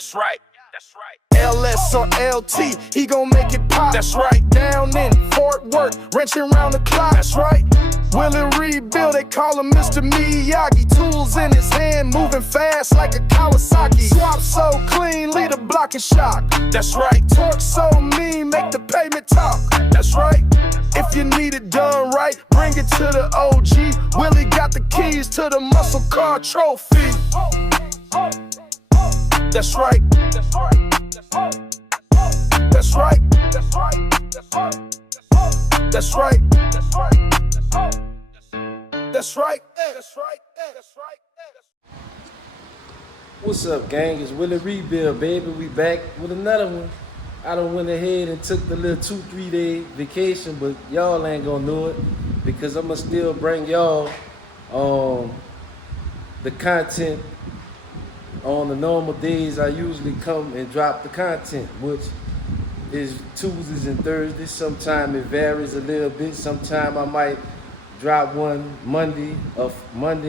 That's right. LS or LT, he gon' make it pop. That's right. Down in Fort Worth, wrenching round the clock. That's right. Will and rebuild, they call him Mr. Miyagi. Tools in his hand, moving fast like a Kawasaki. Swap so clean, lead a block and shock. That's right. Torque so mean, make the pavement talk. That's right. If you need it done right, bring it to the OG. Willie got the keys to the muscle car trophy. That's right. That's right. That's right. That's right. That's right. That's right. What's up, gang? It's Willie Rebuild, baby. We back with another one. I done went ahead and took the little 2-3 day vacation, but y'all ain't gonna know it because I'ma still bring y'all the content on the normal days. I usually come and drop the content, which is Tuesdays and Thursdays. Sometimes it varies a little bit. Sometimes I might drop one Monday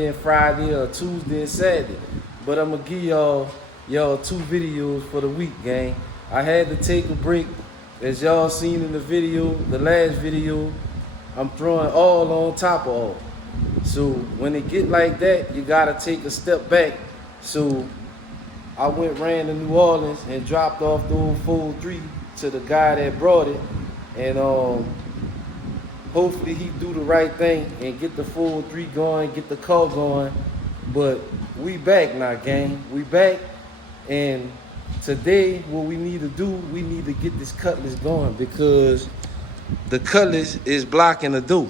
and Friday, or Tuesday and Saturday. But I'm gonna give y'all 2 videos for the week, gang. I had to take a break. As y'all seen in the video, the last video, I'm throwing all on top of all. So when it get like that, you gotta take a step back. So I ran to New Orleans and dropped off the old Fold 3 to the guy that brought it. And hopefully he do the right thing and get the Fold 3 going, get the car going. But we back now, gang. We back. And today, what we need to do, we need to get this cutlass going because the cutlass is blocking the door.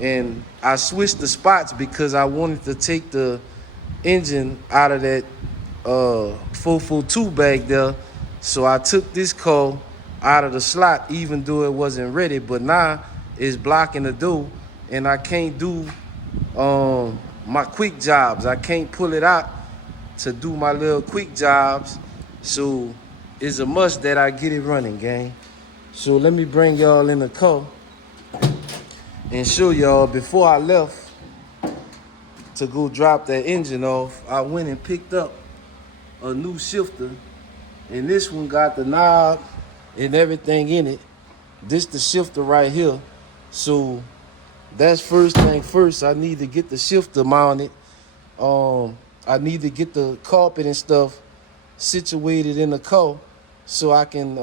And I switched the spots because I wanted to take the engine out of that 442 back there. So I took this car out of the slot, even though it wasn't ready. But now it's blocking the door, and I can't do my quick jobs. I can't pull it out to do my little quick jobs. So it's a must that I get it running, gang. So let me bring y'all in the car and show y'all. Before I left to go drop that engine off, I went and picked up a new shifter, and this one got the knob and everything in it. This the shifter right here. So that's first thing first. I need to get the shifter mounted. I need to get the carpet and stuff situated in the car so I can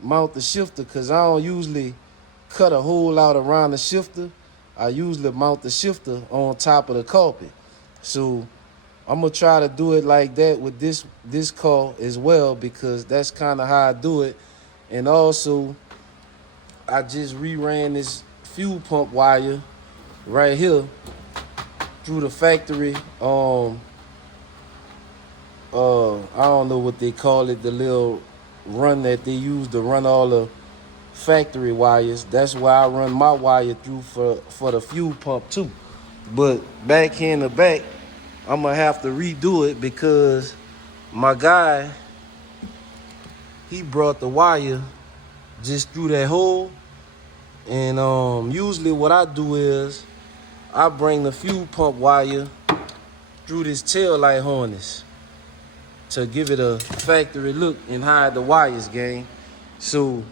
mount the shifter, because I don't usually cut a hole out around the shifter. I usually mount the shifter on top of the carpet. So I'm gonna try to do it like that with this car as well, because that's kind of how I do it. And also, I just reran this fuel pump wire right here through the factory. I don't know what they call it, the little run that they use to run all the factory wires. That's where I run my wire through for the fuel pump too. But back here in the back, I'm gonna have to redo it because my guy, he brought the wire just through that hole. And usually what I do is I bring the fuel pump wire through this tail light harness to give it a factory look and hide the wires, gang. So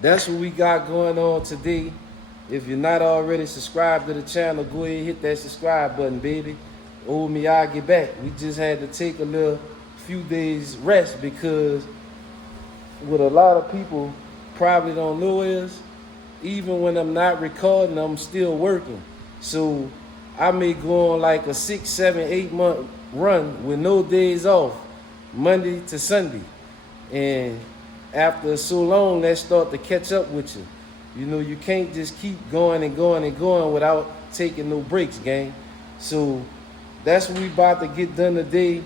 that's what we got going on today. If you're not already subscribed to the channel, go ahead and hit that subscribe button, baby. Old me, I'll get back. We just had to take a few days rest because what a lot of people probably don't know is even when I'm not recording, I'm still working. So I may go on like a 6, 7, 8 month run with no days off, Monday to Sunday. And after so long, that start to catch up with you. You know, you can't just keep going and going and going without taking no breaks, gang. So that's what we about to get done today.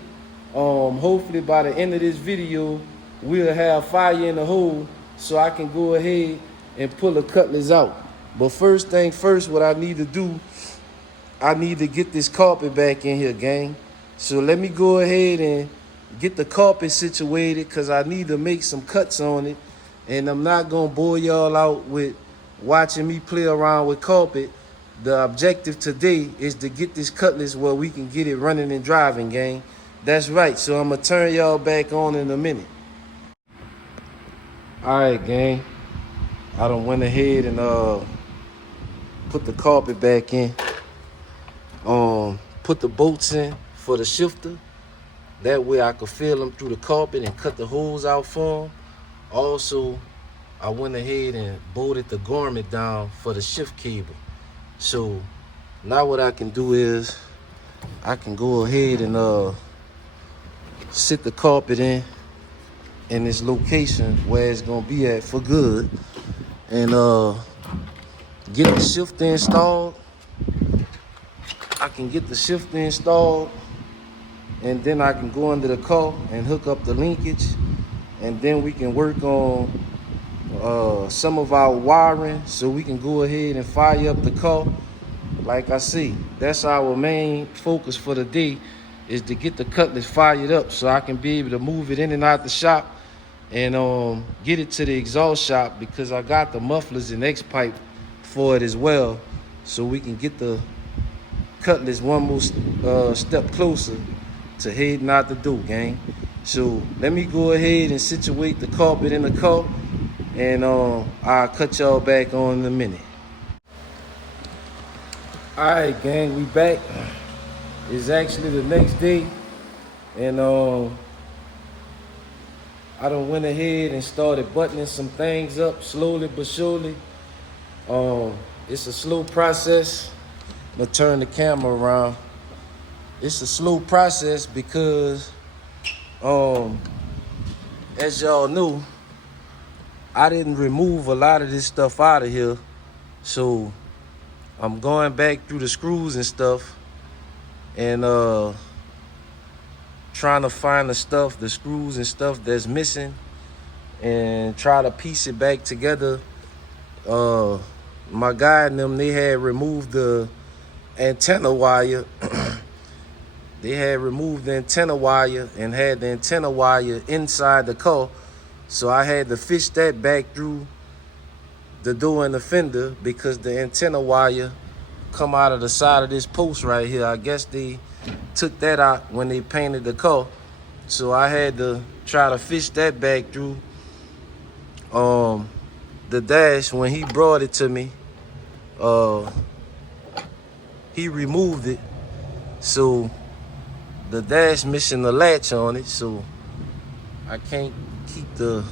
Hopefully by the end of this video, we'll have fire in the hole so I can go ahead and pull the cutlass out. But first thing first, what I need to do, I need to get this carpet back in here, gang. So let me go ahead and get the carpet situated because I need to make some cuts on it. And I'm not going to bore y'all out with watching me play around with carpet. The objective today is to get this cutlass where we can get it running and driving, gang. That's right. So I'm gonna turn y'all back on in a minute. All right, gang. I done went ahead and put the carpet back in. Put the bolts in for the shifter. That way I could feel them through the carpet and cut the holes out for them. Also, I went ahead and bolted the garment down for the shift cable. So now what I can do is I can go ahead and sit the carpet in this location where it's gonna be at for good, and get the shifter installed. I can get the shifter installed, and then I can go under the car and hook up the linkage, and then we can work on some of our wiring so we can go ahead and fire up the car. Like I see, that's our main focus for the day, is to get the Cutlass fired up so I can be able to move it in and out the shop and get it to the exhaust shop, because I got the mufflers and X-pipe for it as well, so we can get the Cutlass one more step closer to heading out the door, gang. So let me go ahead and situate the carpet in the car, and I'll cut y'all back on in a minute. All right, gang, we back. It's actually the next day, and I done went ahead and started buttoning some things up slowly but surely. It's a slow process. I'm gonna turn the camera around. It's a slow process because, as y'all know, I didn't remove a lot of this stuff out of here. So I'm going back through the screws and stuff and trying to find the screws and stuff that's missing, and try to piece it back together. My guy and them, they had removed the antenna wire. They had removed the antenna wire and had the antenna wire inside the car. So I had to fish that back through the door and the fender, because the antenna wire come out of the side of this post right here. I guess they took that out when they painted the car. So I had to try to fish that back through. The dash, when he brought it to me, he removed it. So the dash missing the latch on it. So I can't keep the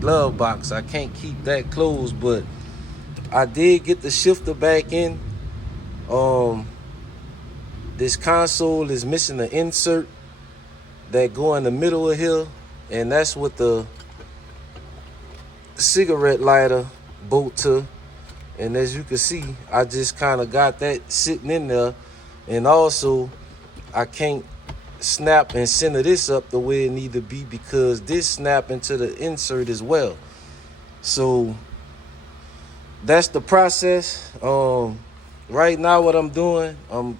glove box. I can't keep that closed, but I did get the shifter back in. This console is missing the insert that go in the middle of here, and that's what the cigarette lighter bolt to. And as you can see, I just kind of got that sitting in there. And also, I can't snap and center this up the way it need to be, because this snap into the insert as well. So that's the process. Right now what I'm doing, I'm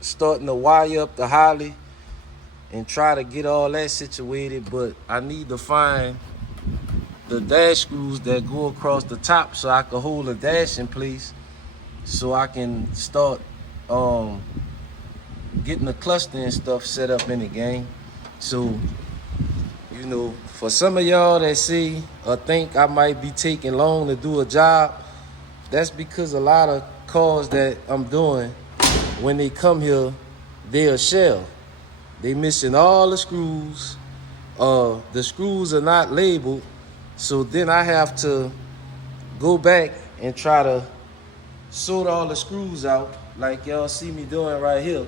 starting to wire up the Holley and try to get all that situated, but I need to find the dash screws that go across the top so I can hold the dash in place, so I can start getting the cluster and stuff set up in the game. So, you know, for some of y'all that say or think I might be taking long to do a job, that's because a lot of cars that I'm doing, when they come here, they're a shell. They missing all the screws. The screws are not labeled. So then I have to go back and try to sort all the screws out, like y'all see me doing right here.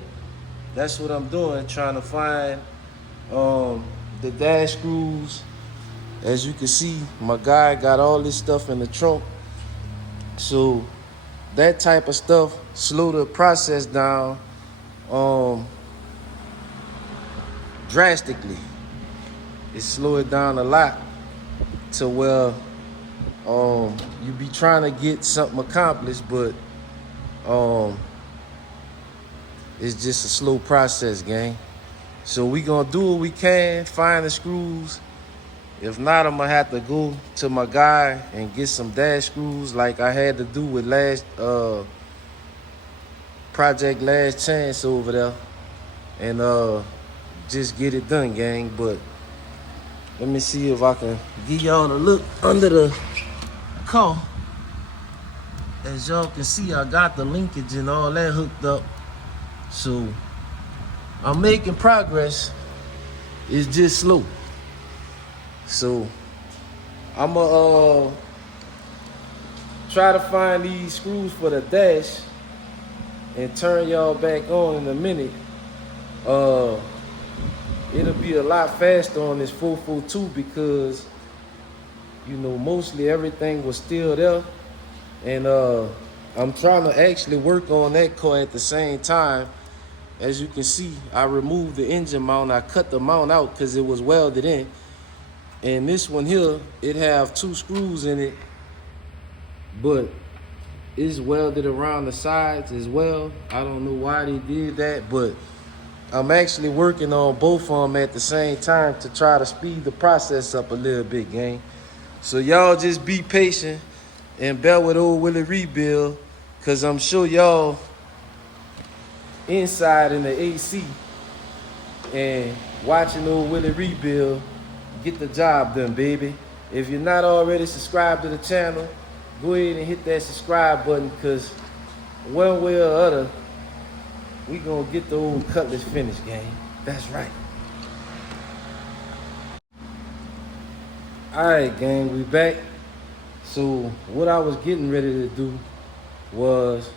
That's what I'm doing, trying to find the dash screws. As you can see, my guy got all this stuff in the trunk. So that type of stuff slow the process down drastically. It slow it down a lot, to where you be trying to get something accomplished, but it's just a slow process, gang. So we gonna do what we can, find the screws. If not, I'm gonna have to go to my guy and get some dash screws, like I had to do with Project Last Chance over there. And just get it done, gang. But let me see if I can give y'all a look under the car. As y'all can see, I got the linkage and all that hooked up. So I'm making progress. It's just slow. So I'ma try to find these screws for the dash and turn y'all back on in a minute. It'll be a lot faster on this 442 because, you know, mostly everything was still there. And I'm trying to actually work on that car at the same time. As you can see, I removed the engine mount. I cut the mount out because it was welded in. And this one here, it have 2 screws in it, but it's welded around the sides as well. I don't know why they did that, but I'm actually working on both of them at the same time to try to speed the process up a little bit, gang. So y'all just be patient and bear with old Willie Rebuild, because I'm sure y'all inside in the AC and watching old Willie Rebuild get the job done, baby. If you're not already subscribed to the channel, go ahead and hit that subscribe button, because one way or other, we gonna get the old Cutlass finished, gang. That's right. All right, gang, we back. So what I was getting ready to do was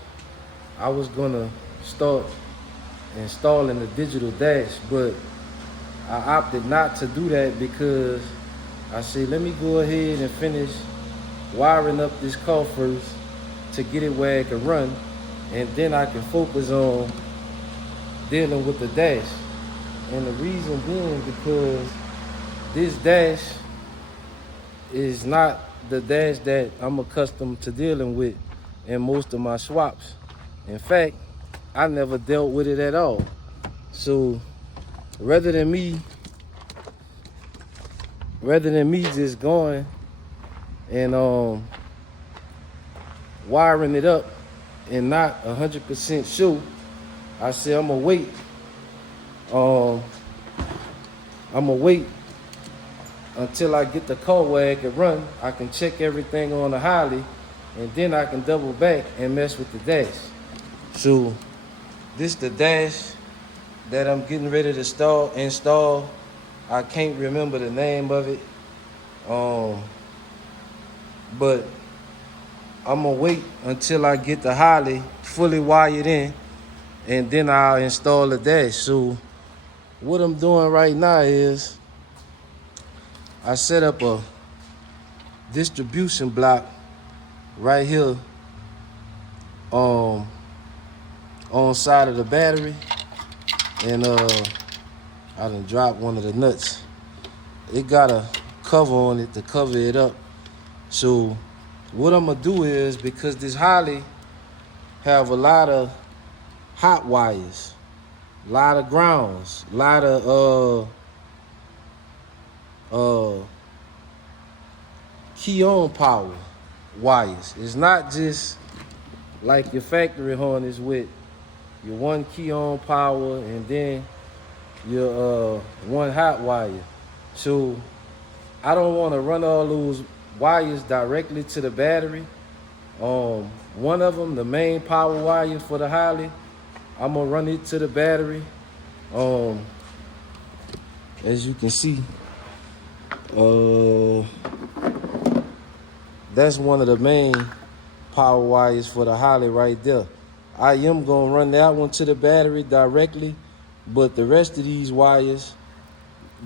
I was gonna start installing the digital dash, but I opted not to do that because I said, let me go ahead and finish wiring up this car first to get it where it can run, and then I can focus on dealing with the dash. And the reason being because this dash is not the dash that I'm accustomed to dealing with in most of my swaps. In fact, I never dealt with it at all. So rather than me just going and wiring it up and not 100% sure, I said I'm gonna wait. I'm gonna wait until I get the car where it can run. I can check everything on the Holley, and then I can double back and mess with the dash. So this the dash that I'm getting ready to install. I can't remember the name of it. But I'm gonna wait until I get the Holley fully wired in, and then I'll install the dash. So what I'm doing right now is I set up a distribution block right here on side of the battery, and I done dropped one of the nuts. It got a cover on it to cover it up. So what I'm gonna do is, because this Holley have a lot of hot wires, a lot of grounds, a lot of key on power wires. It's not just like your factory harness with your one key on power and then your one hot wire. So I don't want to run all those wires directly to the battery. One of them, the main power wire for the Holley, I'm gonna run it to the battery. As you can see, that's one of the main power wires for the Holley right there. I am gonna run that one to the battery directly, but the rest of these wires,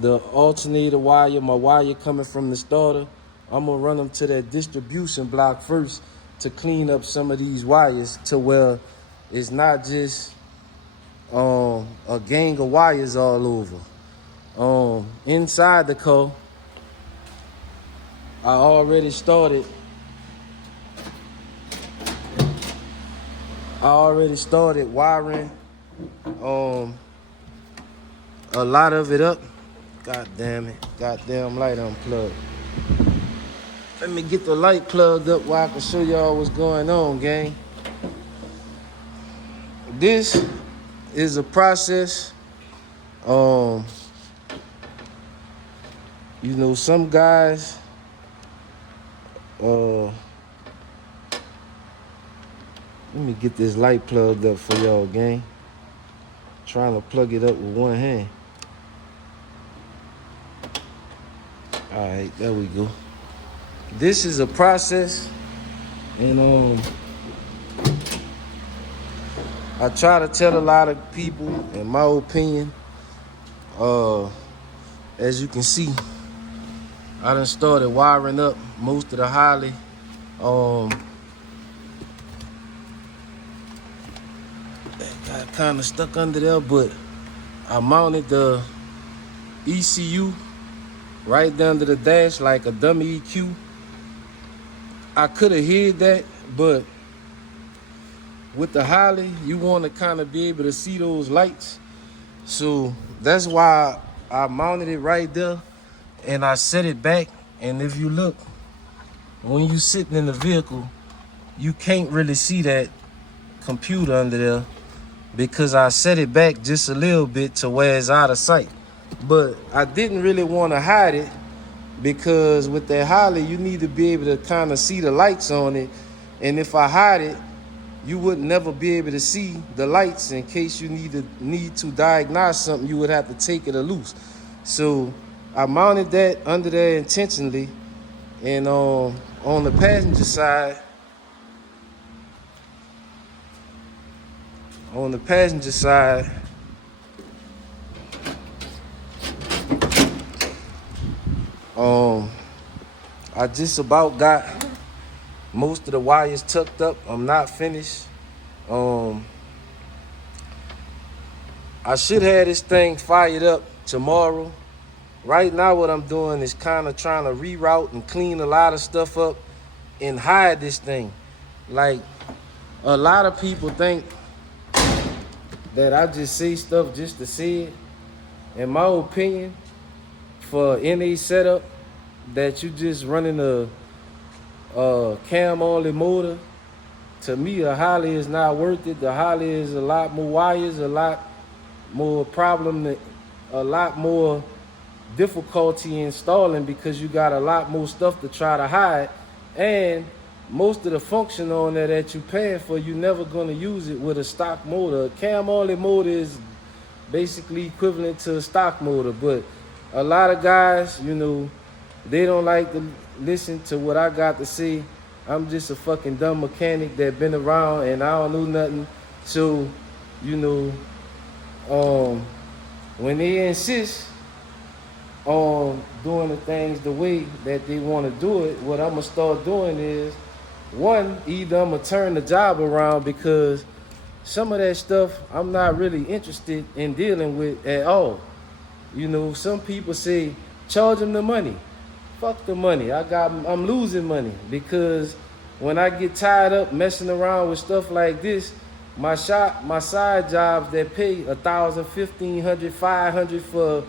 the alternator wire, my wire coming from the starter, I'm gonna run them to that distribution block first to clean up some of these wires to where it's not just a gang of wires all over. Inside the car, I already started wiring a lot of it up. God damn it. Goddamn light unplugged. Let me get the light plugged up while I can show y'all what's going on, gang. This is a process Um, you know, some guys, let me get this light plugged up for y'all, gang. Trying to plug it up with one hand. All right, there we go. This is a process, and I try to tell a lot of people, in my opinion, as you can see, I done started wiring up most of the Holley. Got kind of stuck under there, but I mounted the ECU right under the dash like a dummy EQ. I could have hid that, but with the Holley, you want to kind of be able to see those lights. So that's why I mounted it right there and I set it back. And if you look, when you sitting in the vehicle, you can't really see that computer under there because I set it back just a little bit to where it's out of sight. But I didn't really want to hide it because with that Holley, you need to be able to kind of see the lights on it. And if I hide it, you would never be able to see the lights in case you need to diagnose something. You would have to take it loose. So I mounted that under there intentionally. And on the passenger side, I just about got most of the wires tucked up. I'm not finished. I should have this thing fired up tomorrow. Right now what I'm doing is kind of trying to reroute and clean a lot of stuff up and hide this thing. Like, a lot of people think that I just say stuff just to say it. In my opinion, for any setup that you just running a cam only motor, to me a Holley is not worth it. The Holley is a lot more wires, a lot more problem, a lot more difficulty installing because you got a lot more stuff to try to hide, and most of the function on there that you paying for, you never gonna use it with a stock motor. A cam only motor is basically equivalent to a stock motor, but a lot of guys, you know, they don't like to listen to what I got to say. I'm just a fucking dumb mechanic that been around and I don't know nothing. So, you know, when they insist on doing the things the way that they want to do it, what I'm gonna start doing is, one, either I'm gonna turn the job around because some of that stuff I'm not really interested in dealing with at all. You know, some people say, charge them the money. Fuck the money. I'm losing money because when I get tired up messing around with stuff like this, my side jobs that pay $1,000, $1,500, $500 for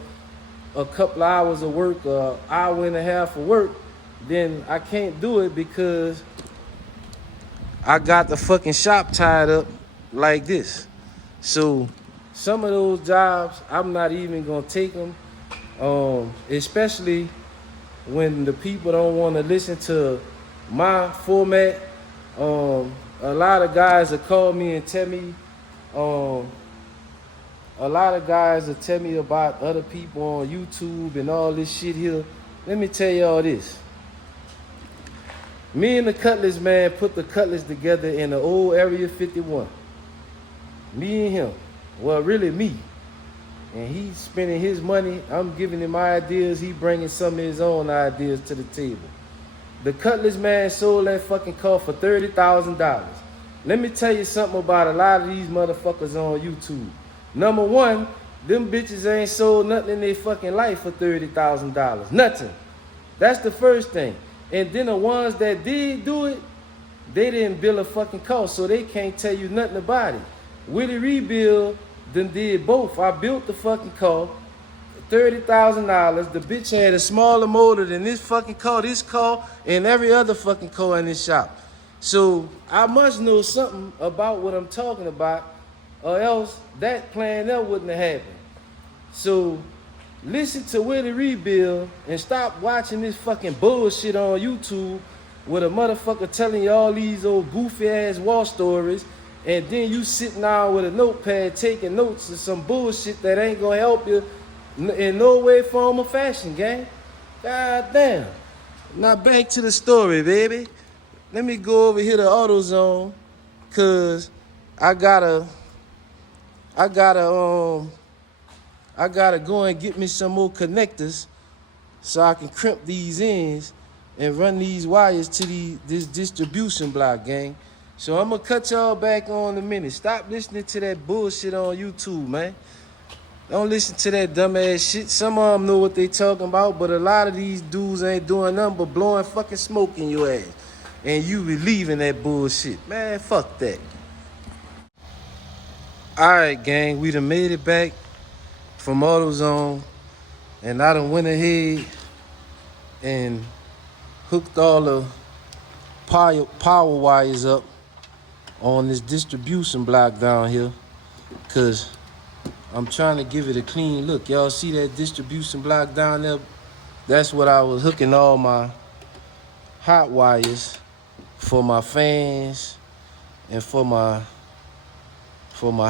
a couple of hours of work, an hour and a half of work, then I can't do it because I got the fucking shop tied up like this. So some of those jobs, I'm not even gonna take them, especially when the people don't want to listen to my format. A lot of guys will call me and tell me, about other people on YouTube and all this shit here. Let me tell y'all this. Me and the Cutlass man put the Cutlass together in the old Area 51. Me and him. Well, really me. And he's spending his money. I'm giving him ideas. He bringing some of his own ideas to the table. The Cutlass man sold that fucking car for $30,000. Let me tell you something about a lot of these motherfuckers on YouTube. Number one, them bitches ain't sold nothing in their fucking life for $30,000. Nothing. That's the first thing. And then the ones that did do it, they didn't build a fucking car, so they can't tell you nothing about it. Willie Rebuild then did both. I built the fucking car, $30,000. The bitch had a smaller motor than this fucking car, and every other fucking car in this shop. So I must know something about what I'm talking about, or else that plan there wouldn't have happened. So listen to Willie Rebuild and stop watching this fucking bullshit on YouTube with a motherfucker telling you all these old goofy ass war stories, and then you sitting down with a notepad taking notes of some bullshit that ain't gonna help you in no way, form, or fashion, gang. God damn. Now back to the story, baby. Let me go over here to AutoZone, cause I gotta go and get me some more connectors so I can crimp these ends and run these wires to this distribution block, gang. So I'm gonna cut y'all back on in a minute. Stop listening to that bullshit on YouTube, man. Don't listen to that dumbass shit. Some of them know what they talking about, but a lot of these dudes ain't doing nothing but blowing fucking smoke in your ass. And you relieving that bullshit. Man, fuck that. Alright, gang, we done made it back from AutoZone, and I done went ahead and hooked all the power wires up on this distribution block down here, cause I'm trying to give it a clean look. Y'all see that distribution block down there? That's what I was hooking all my hot wires for my fans and for my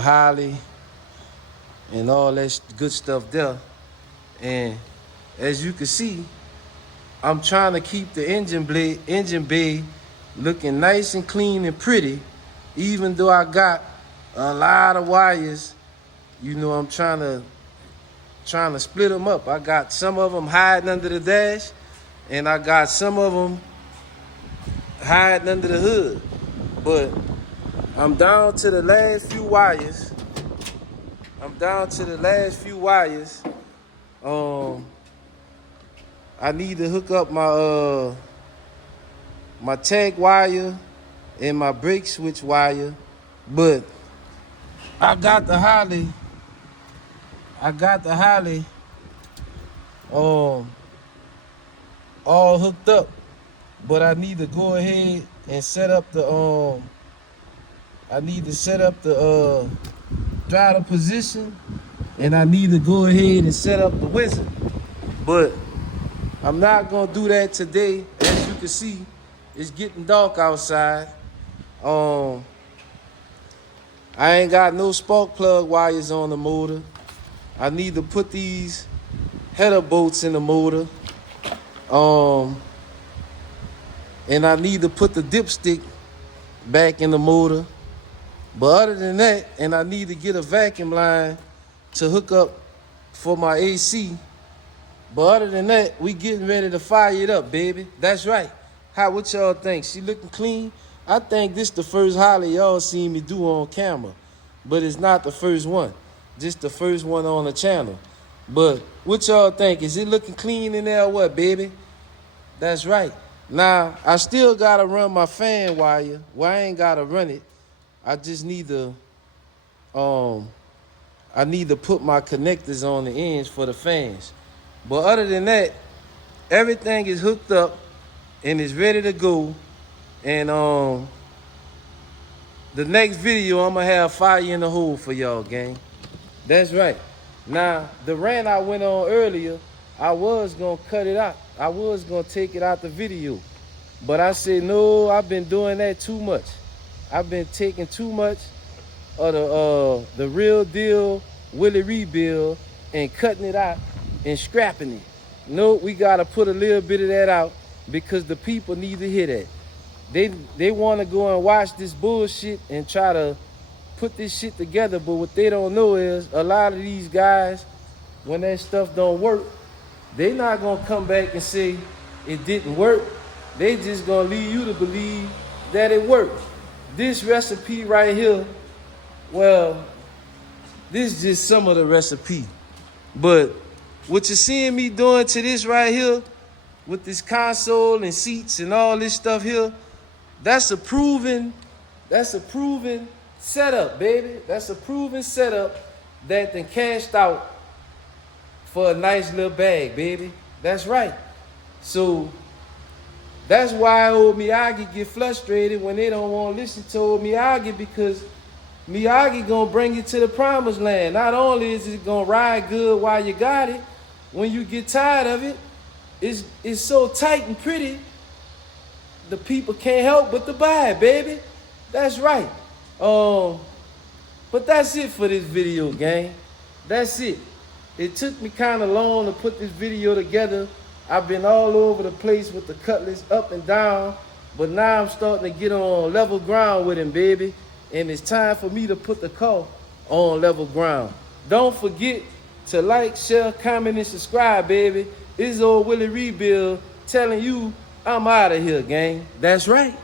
Holley and all that good stuff there. And as you can see, I'm trying to keep the engine bay looking nice and clean and pretty, even though I got a lot of wires. You know, I'm trying to split them up. I got some of them hiding under the dash, and I got some of them hiding under the hood. But I'm down to the last few wires. I need to hook up my tag wire and my brake switch wire, but I got the Holley all hooked up, but I need to go ahead and set up the throttle position, and I need to go ahead and set up the whistle. But I'm not gonna do that today. As you can see, it's getting dark outside. I ain't got no spark plug wires on the motor. I need to put these header bolts in the motor. And I need to put the dipstick back in the motor. But other than that, and I need to get a vacuum line to hook up for my AC. But other than that, we getting ready to fire it up, baby. That's right. What y'all think? She looking clean? I think this the first Holley y'all seen me do on camera. But it's not the first one. Just the first one on the channel. But what y'all think? Is it looking clean in there or what, baby? That's right. Now, I still gotta run my fan wire. Well, I ain't gotta run it. I just need to, I need to put my connectors on the ends for the fans. But other than that, everything is hooked up and is ready to go. And the next video, I'm gonna have fire in the hole for y'all, gang. That's right. Now, the rant I went on earlier, I was gonna cut it out. I was gonna take it out the video. But I said, no, I've been doing that too much. I've been taking too much of the real deal Willie Rebuild and cutting it out and scrapping it. No, we gotta put a little bit of that out because the people need to hear that. They want to go and watch this bullshit and try to put this shit together, but what they don't know is a lot of these guys, when that stuff don't work, they not gonna come back and say it didn't work. They just gonna leave you to believe that it worked. This recipe right here, well, this is just some of the recipe. But what you're seeing me doing to this right here, with this console and seats and all this stuff here, that's a proven setup, baby. That's a proven setup that then cashed out for a nice little bag, baby. That's right. So that's why old Miyagi get frustrated when they don't want to listen to old Miyagi, because Miyagi gonna bring you to the promised land. Not only is it gonna ride good while you got it, when you get tired of it, it's so tight and pretty, the people can't help but to buy it, baby. That's right. But that's it for this video, gang. That's it. It took me kind of long to put this video together. I've been all over the place with the Cutlass, up and down, but now I'm starting to get on level ground with him, baby. And it's time for me to put the car on level ground. Don't forget to like, share, comment, and subscribe, baby. It's old Willie Rebuild telling you I'm out of here, gang. That's right.